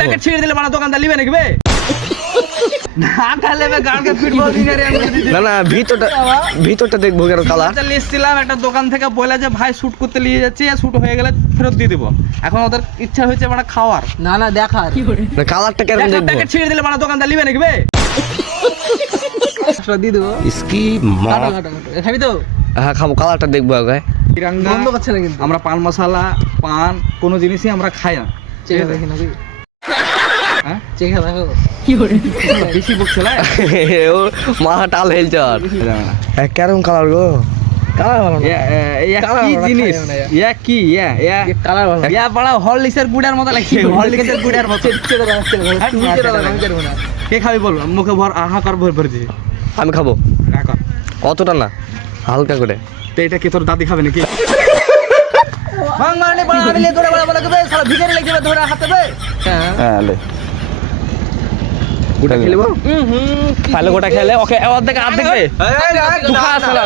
Packet ছিঁড়ে দিলে মানে দোকানদার নিবে নাকি বে? না তাহলে বে গাড়কে ফিটবল দিনারে আমি দিছি। না না ভিতরটা দেখবো কেন কালা আচ্ছা লিস্টছিলাম একটা দোকান থেকে বলে যে ভাই শুট করতে নিয়ে যাচ্ছি, শুট হয়ে গেলে ফেরত দিয়ে দিব। এখন ওদের ইচ্ছা হয়েছে মানে খাওয়ার। না না দেখা না কালারটা কেমন দেখবো প্যাকেট ছিঁড়ে দিলে মানে দোকানদার নিবে নাকি বে? দিয়ে দেবো। ইসকি মা খাবি তো? হ্যাঁ খাবো, কালারটা দেখবো আগে। তিরাঙ্গা বন্ধ করছে না কিন্তু। আমরা পান মশলা পান কোনো জিনিসই আমরা খাই না। চেখে দেখি নাকি? হ্যাঁ চেখে দেখো। বেশি বকছে না ও মা টাল হেলছে আর কেরম কালার গো? কালার ভালো না। কি জিনিস ইয়া কি ইয়া কালার ভালো না। ইয়া বড় হরলিক্সের গুড়ের মতো লাগছে, হরলিক্সের গুড়ের মতো। কে খাবি বল, মুখে ভর আহা কর ভর ভর দিছি। আমি খাবো, না কর অতটা না, হালকা করে। তো এটা কি তোর দাদি খাবে নাকি? ভাঙ মারলে বড় আনলে ধরে বড় বড় কে সালা ভিখারি লাগবে ধরে হাতে বে। হ্যাঁ লে গোটা খেলবো তাহলে গোটা খেলে ওকে অর্ধেক বে দুখা সালা